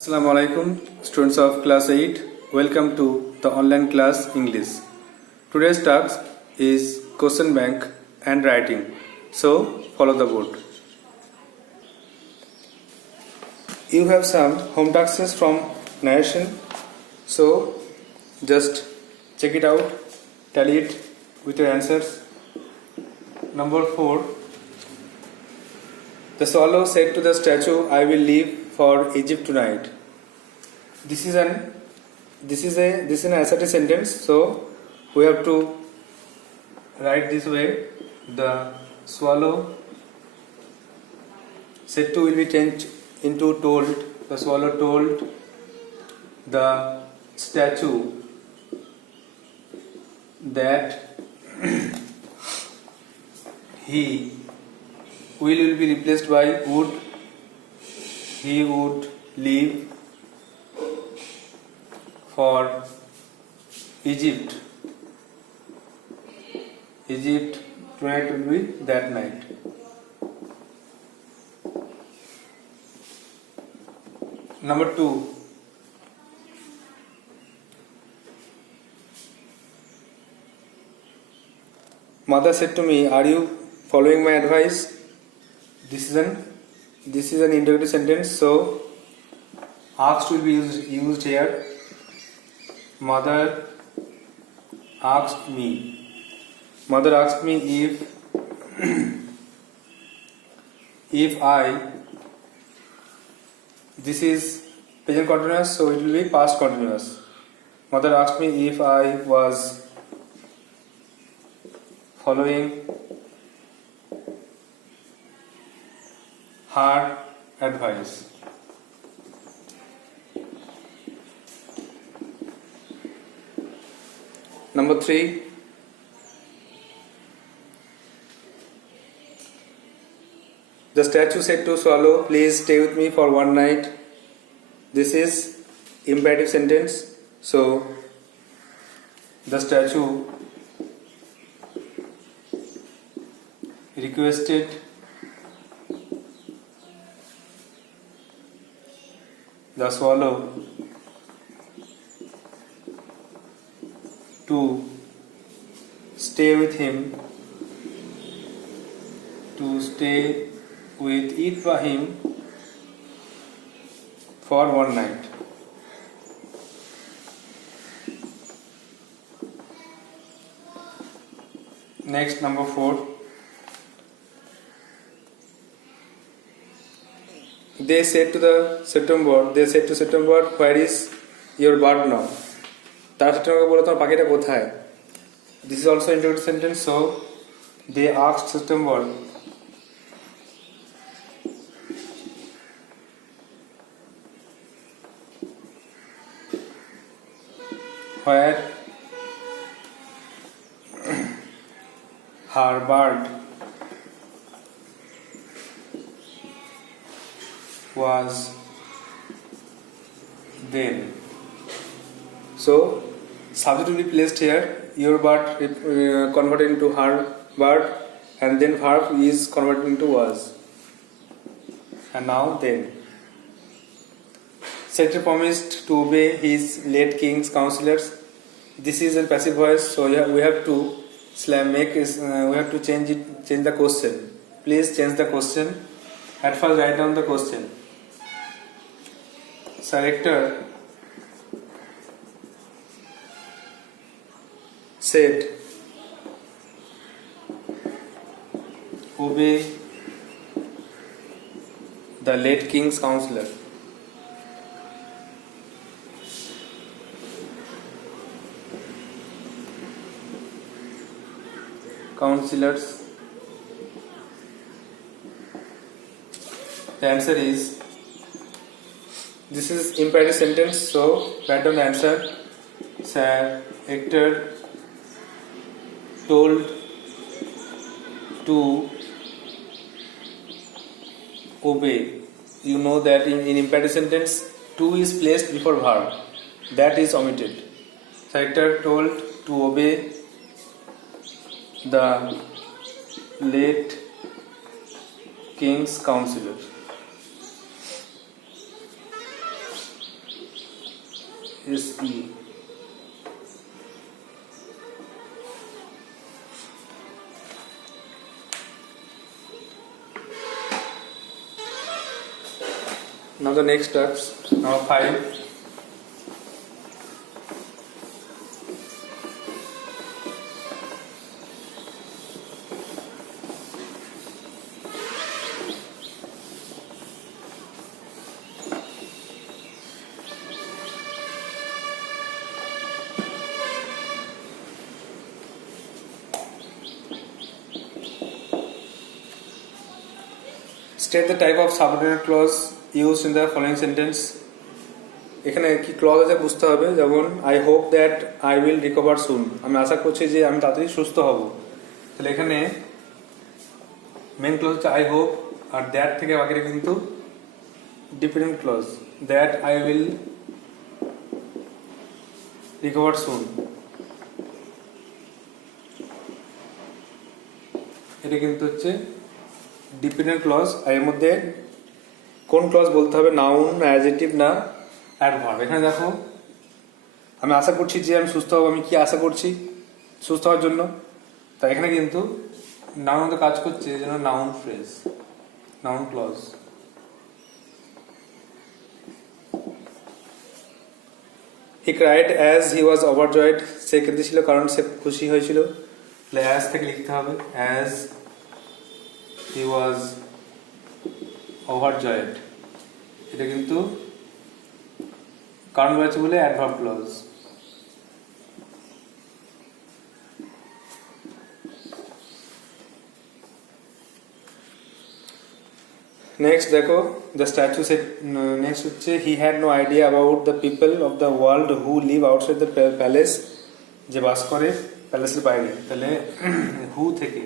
Assalamu alaikum, students of class 8. Welcome to the online class English. Today's task is question bank and writing. So follow the board. You have some home tasks from narration. So just check it out, tally it with your answers. Number 4. The swallow said to the statue, "I will leave for Egypt tonight." This is an assertive sentence, so we have to write this way. The swallow said to will be changed into told. The swallow told the statue that he will be replaced by would. He would leave for Egypt. Tonight will be that night. Number 2. Mother said to me, "Are you following my advice?" This is an interrogative sentence, so asked will be used here. Mother asked me. Mother asked me if I. This is present continuous, so it will be past continuous. Mother asked me if I was following her advice. Number 3. The statue said to swallow, "Please stay with me for one night." This is imperative sentence, so the statue requested the swallow to stay with him, by him for one night. Next, number 4. They said to September, "Where is your bird now?" তারা সেপ্টেম্বরকে বলল, "তোমার পাখিটা কোথায়?" This is also interrogative sentence, so they asked September where her bird was then. So subject will be placed here. Your bird converted into her bird, and then verb is converted into was. And now then. Secretary promised to obey his late king's counselors. This is a passive voice, so we have to change the question. Please change the question. At first, write down the question. Selector said, "Obey the late king's counselors." The answer is, this is imperative sentence, so write down the answer. Sir, actor told to obey. You know that in imperative sentence, to is placed before verb. That is omitted. Actor told to obey the late king's counselor. SE. Now the next task, number 5. State the type of subordinate clause used in the following sentence. এখানে কি ক্লজ আছে বুঝতে হবে, যেমন I hope that I will recover soon, আমি আশা করছি যে আমি তাড়াতাড়ি সুস্থ হব। তাহলে এখানে মেন ক্লজ হচ্ছে আই হোপ, আর দ্যাট থেকে বাকিটা কিন্তু dependent clause, that I will recover soon, এটা কিন্তু হচ্ছে ডিপেন্ডেন্ট ক্লজ। আর এর মধ্যে কোন ক্লজ বলতে হবে, নাউন না অ্যাডজেক্টিভ না অ্যাডভার্ব। এখানে দেখো আমি আশা করছি যে আমি সুস্থ হব, আমি কি আশা করছি সুস্থ হওয়ার জন্য, তাই এখানে কিন্তু নাউন তো কাজ করছে, এই জন্য noun phrase, noun clause. He cried as he was overjoyed, সে কেঁদেছিল কারণ সে খুশি হয়েছিল। তাহলে অ্যাজ থেকে লিখতে হবে অ্যাজ হি ওয়াজ ওভারজয়েড, এটা কিন্তু কারণ রয়েছে বলে অ্যাডভার্ব ক্লজ। নেক্সট দেখো দ্য স্ট্যাচু সেট, নেক্সট হচ্ছে he had no idea about the people of the world who live outside the palace, যে বাস করে প্যালেসের বাইরে। তাহলে হু থেকে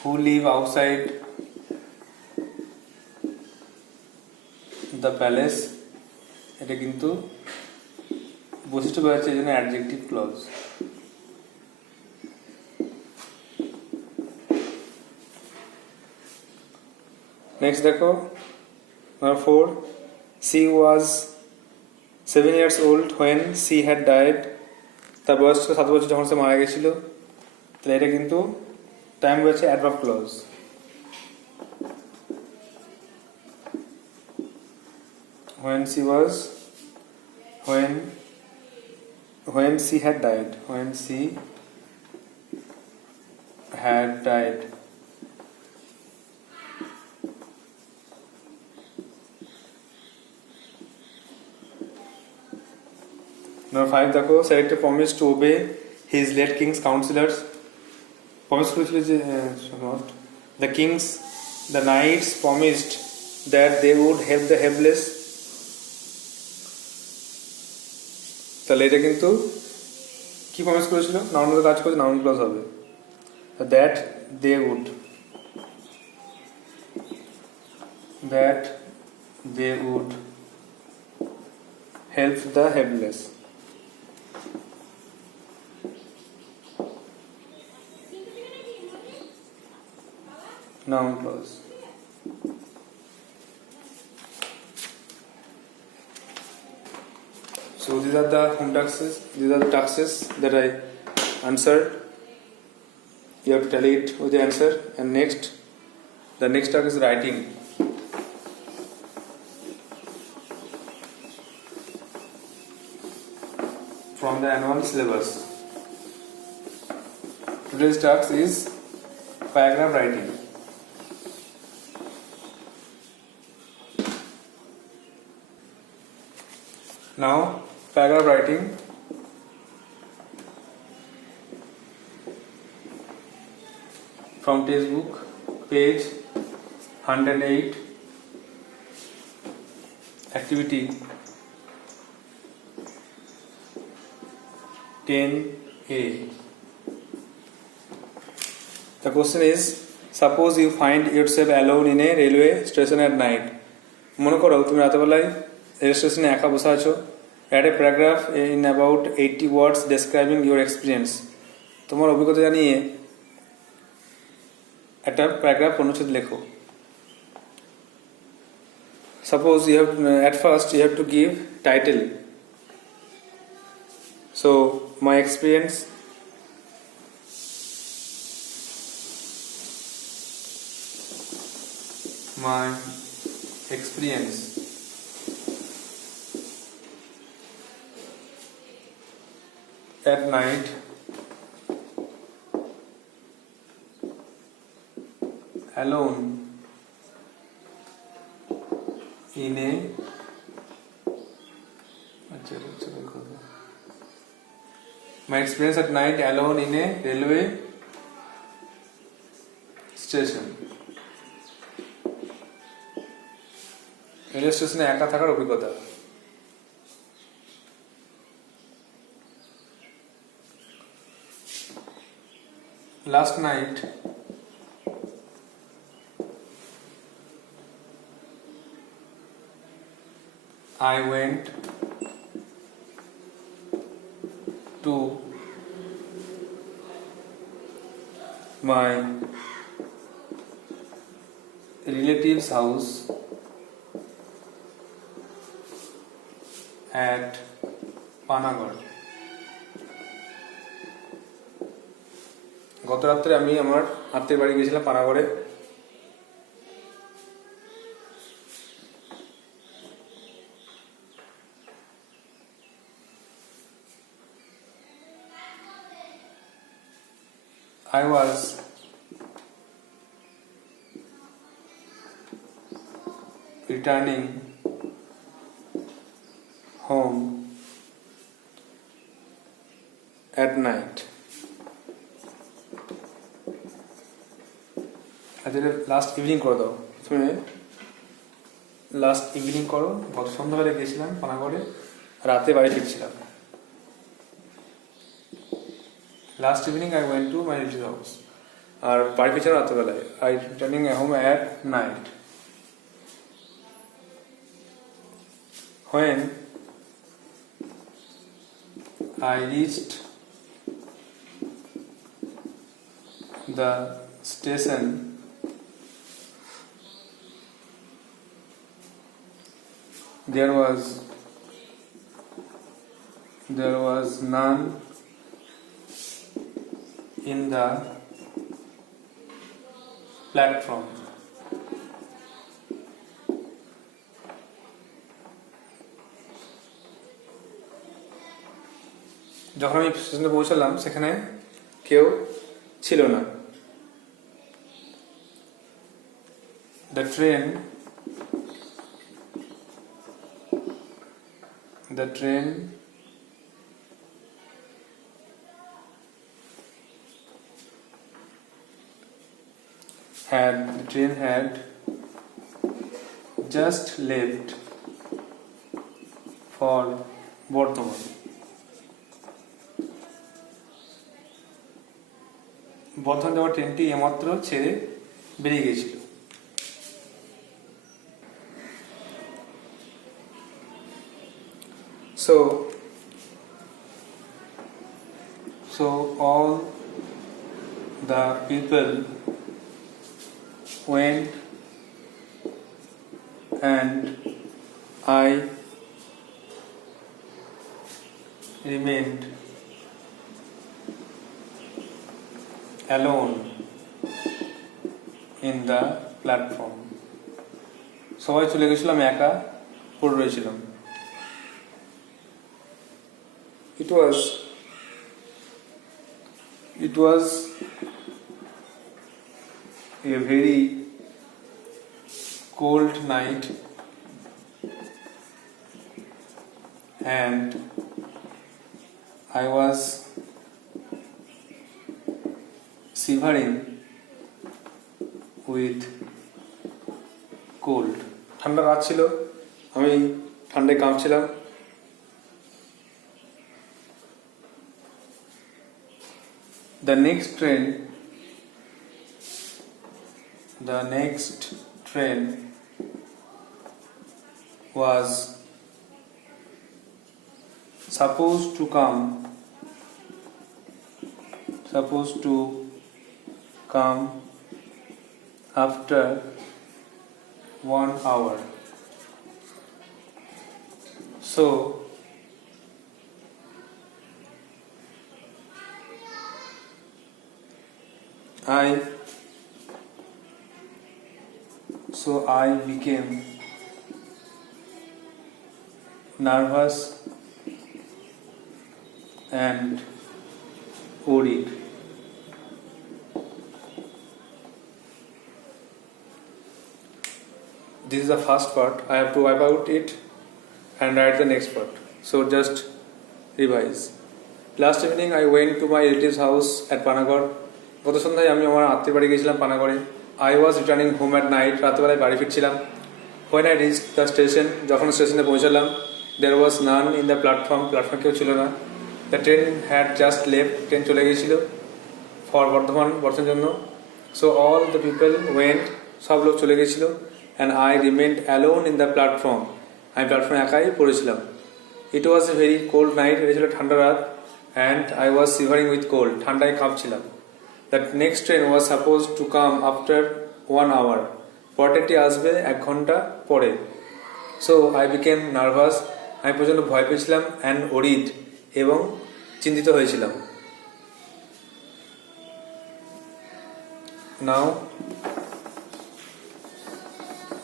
who live outside the palace, এটা কিন্তু বৈশিষ্ট্য রয়েছে, এই জন্য অ্যাডজেক্টিভ ক্লজ। নেক্সট দেখো number 4, she was 7 years old when she had died, তার বয়স ছিল 7 বছর যখন সে মারা গেছিল। তাহলে এটা কিন্তু টাইম রয়েছে adverb clause. when she had died, when she had died, number 5 দেখো select promise to obey his late king's councillors, promise করেছিল যে the king's the knights promised that they would help the helpless. তাহলে এটা কিন্তু কি promise করেছিল, noun কাজ করে, নাউন ক্লজ হবে, that they would, that they would help the helpless. Noun clause. So these are the home tasks. These are the tasks that I answered. You have to tally it with the answer. And next, the next task is writing. From the annual syllabus. Today's task is paragraph writing. Now, paragraph writing. From textbook, page 108, activity 10A. The question is, suppose you find yourself alone in a railway station at night. মনে করো তুমি রাতেবেলায় রেল স্টেশনে একা বসে আছো। Add a paragraph in about 80 words describing your experience. তোমার অভিজ্ঞতা জানিয়ে একটা প্যারাগ্রাফ অনুচ্ছেদ লেখো। Suppose you have at first you have to give title. So my experience. My experience at night alone in a my experience at night alone in a railway station. Railway স্টেশনে একা থাকার অভিজ্ঞতা. Last night I went to my relative's house at Panagarh. গত রাত্রে আমি আমার আত্মীয়ের বাড়ি গিয়েছিলাম পানাগড়ে. I was returning home at night. Last evening করে দাও, তুমি লাস্ট ইভিনিং করো. গত সন্ধ্যাবেলা গিয়েছিলাম পানাগড়ে, রাতে বাড়ি ফিরছিলাম. Last evening I went to my relative house. আর বাড়ি ফিরছিলাম রাত্রেবেলায়. I returning home at night. When I reached the station, there was none in the platform. যখন আমি স্টেশনে পৌঁছালাম সেখানে কেউ ছিল না. The train had just left for Bardhaman. Bardhaman যাওয়ার ট্রেনটি এইমাত্র ছেড়ে বেরিয়ে গিয়েছিল. So all the people went and I remained alone in the platform. সবাই চলে গেছিল, আমি একা পড়ে রয়েছিলাম. It was a very cold night and I was shivering with cold. ঠান্ডা রাত ছিল, আমি ঠান্ডায় কাঁপছিলাম. The next train was supposed to come after 1 hour. So I became nervous and worried. This is the first part. I have to wipe out it and write the next part. So just revise. Last evening I went to my relative's house at Panagarh. গত সন্ধ্যায় আমি আমার আত্মীয় বাড়ি গিয়েছিলাম পানাগড়ে। I was returning home at night. রাতবেলায় বাড়ি ফিরছিলাম। When I reached the station, যখন স্টেশনে পৌঁছালাম, there was none in the platform. প্ল্যাটফর্মে কেউ ছিল না। The train had just left. Train চলে গিয়েছিল for বর্ধমানের জন্য। So all the people went. সব লোক চলে গিয়েছিল and I remained alone in the platform. আমি প্ল্যাটফর্মে একাই পড়েছিলাম। It was a very cold night. এটা ছিল ঠান্ডা রাত and I was shivering with cold. ঠান্ডায় কাঁপছিলাম। That next train was supposed to come after 1 hour. পরেরটি আসবে 1 ঘন্টা পরে। So I became nervous. আমি প্রচণ্ড ভয় পেয়েছিলাম and worried এবং চিন্তিত হয়েছিলাম। Now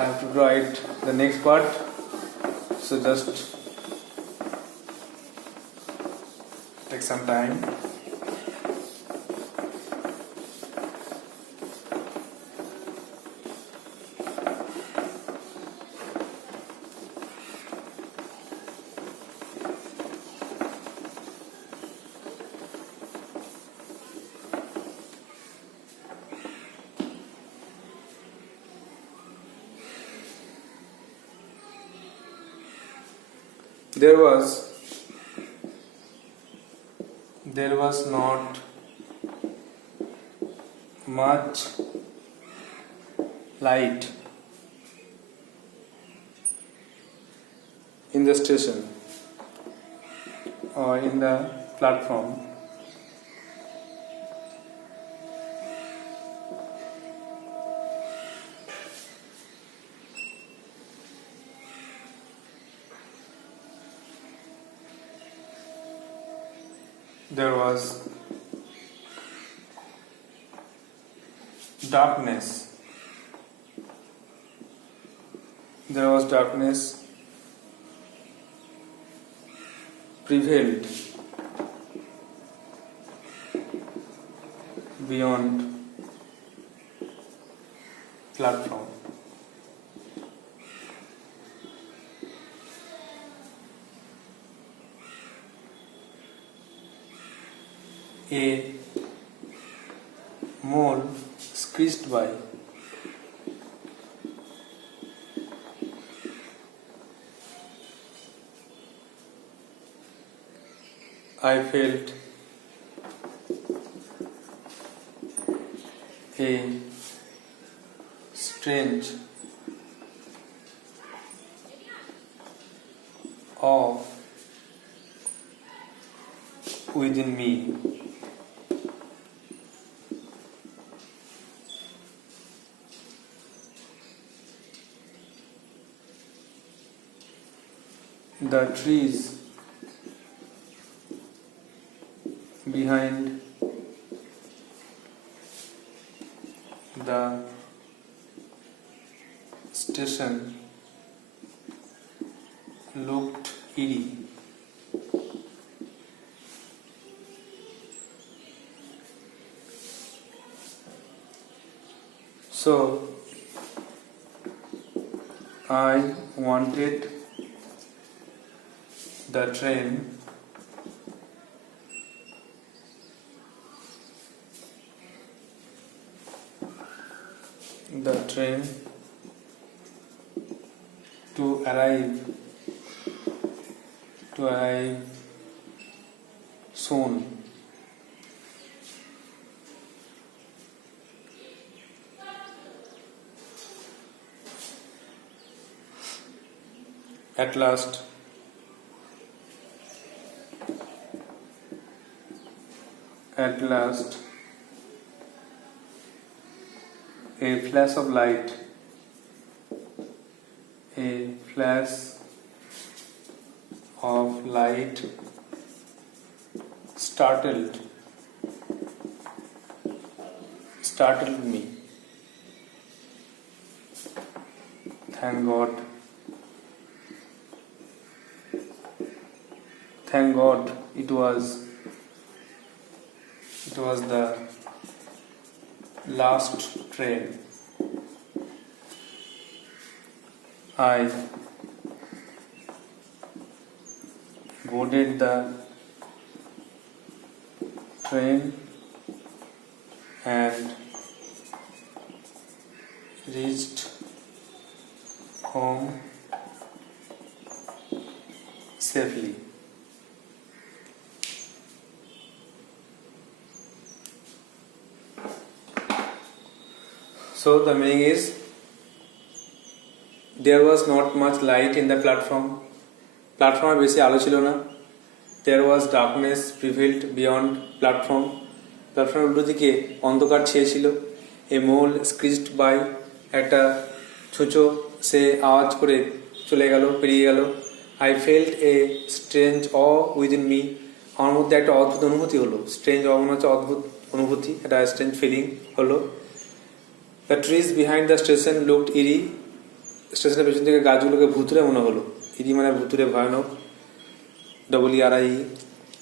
I have to write the next part. So just take some time. There was not much light in the station or in the platform. There was darkness. There was darkness prevailed beyond platform. A mole squeezed by. I felt a strange awe within me. The trees behind the station looked eerie. So I wanted the train to arrive soon. At last a flash of light of light startled me. Thank God it was the last train. I boarded the train and reached home safely. So the meaning is, there was not much light in the platform. প্ল্যাটফর্মে বেশি আলো ছিল না. There was darkness prevailed beyond platform. প্ল্যাটফর্মের উল্টো দিকে অন্ধকার ছেয়েছিল. A mole screeched by. একটা ছুঁচো সে আওয়াজ করে চলে গেল, পেরিয়ে গেল. I felt a strange awe within me. আমার মধ্যে একটা অদ্ভুত অনুভূতি হলো. স্ট্রেঞ্জ awe মানে হচ্ছে অদ্ভুত অনুভূতি, একটা স্ট্রেঞ্জ ফিলিং হলো. The trees behind the station looked eerie. স্টেশনের পেছন থেকে গাছগুলোকে ভুতুরে মনে হলো. ইরি মানে ভুতুরে, ভয়ানক, ERIE.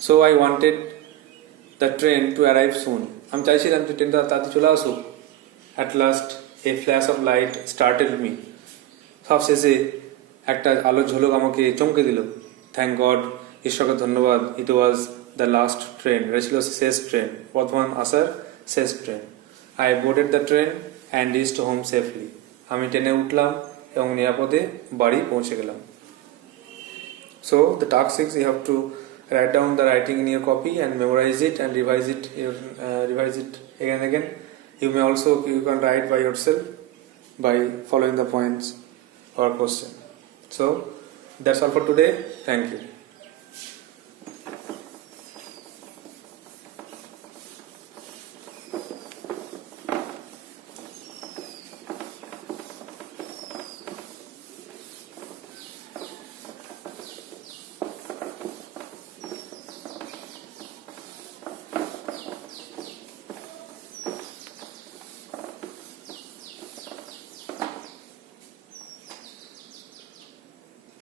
So I wanted the train to arrive soon. আমি চাইছিলাম যে ট্রেনটা তাড়াতাড়ি চলে আসুক. At last a flash of light startled me. সব শেষে একটা আলোর ঝলক আমাকে চমকে দিল. Thank God, ঈশ্বরকে ধন্যবাদ. It was the last train. এটা ছিল শেষ ট্রেন, বর্ধমান আসার শেষ train. I boarded the train and reached home safely. আমি ট্রেনে উঠলাম এবং নিরাপদে বাড়ি পৌঁছে গেলাম. So the task 6, you have to write down the writing in your copy and memorize it and revise it again and again. You can write by yourself by following the points or question. So that's all for today. Thank you.